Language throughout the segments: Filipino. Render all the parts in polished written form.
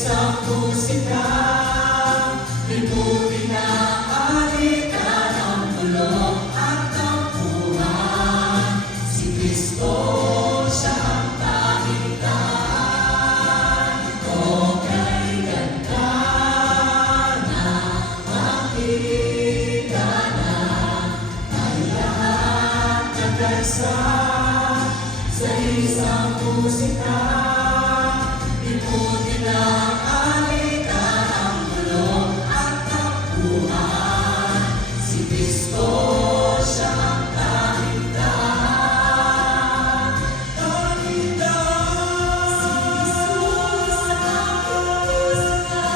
isang musika, limutin na alitan ang bulong at tampuhan. Si Kristo, siya ang tanging daan. O kay ganda na makita na ang lahat nagkaisa sa isang musika. Limutin ang alitan ang bulong at tampuhan. Si Kristo, siya ang tanging daan. Tanging daan. Si Jesus ang aking musika.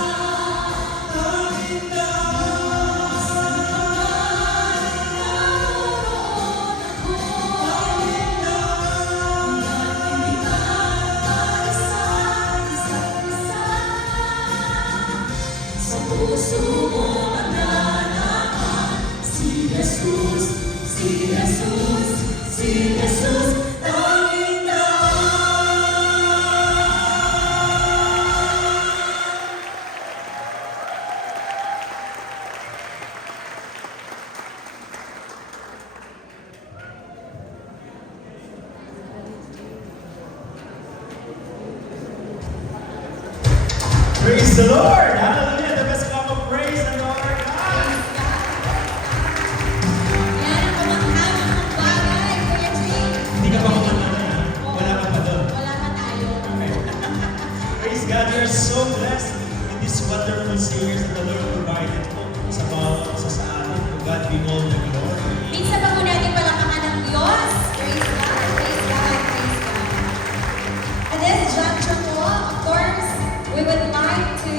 Tanging daan. Sa pangalan naroon ako. Tanging daan. Nagtitigan para sa isa't isa. Sa puso mo mananahan si Jesus, si Jesus, si Jesus, tanging Praise the Lord! Hallelujah! The best clap of praise and honor God! Yan ang kamanghamang bagay, Kuya Jay. Hindi ka pa kumanta na, ha? Wala ka pa doon. Wala pa tayo. Praise God! We are so blessed in these wonderful singers that the Lord provided po sa bawat isa sa atin. To God be all the glory. Minsan pa po natin palakpakan ng Diyos. Praise God, praise God, praise God. At this juncture po, of course, we would like to